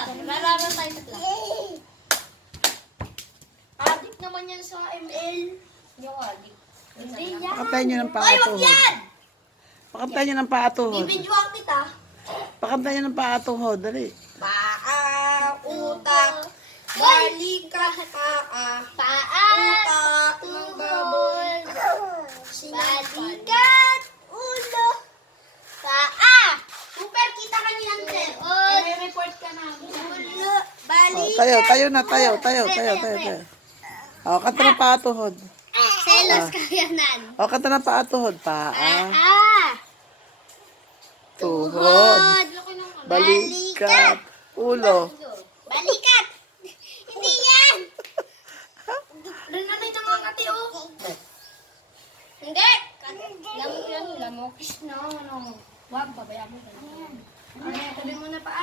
Lalaban tayo sa class. Adik naman yan sa ML. Hindi ako adik. Hindi yan. Pakantayin nyo ng Ay, wag paatuhod. yan! Pakantayin nyo ng paatuhod. Bibidyoan kita. Pakantayin nyo ng paatuhod. Dali. Paa, utak, balikat, utak, ng baboy, balikat, ulo, paa. Super, kita ka ni Ante. I-report ka na. Ulo, balikat. Tayo na. O, kanta ng paatuhod. Selos ka yanan. O, kanta ng paatuhod. Paa, tuhod, Tuhod. balikat, ulo. Balikat! Hindi yan! Nanay nangangati, oh. Hindi! Lamokis na, ano. Wag, babayaan mo. Ano yan? Tabi mo na paa.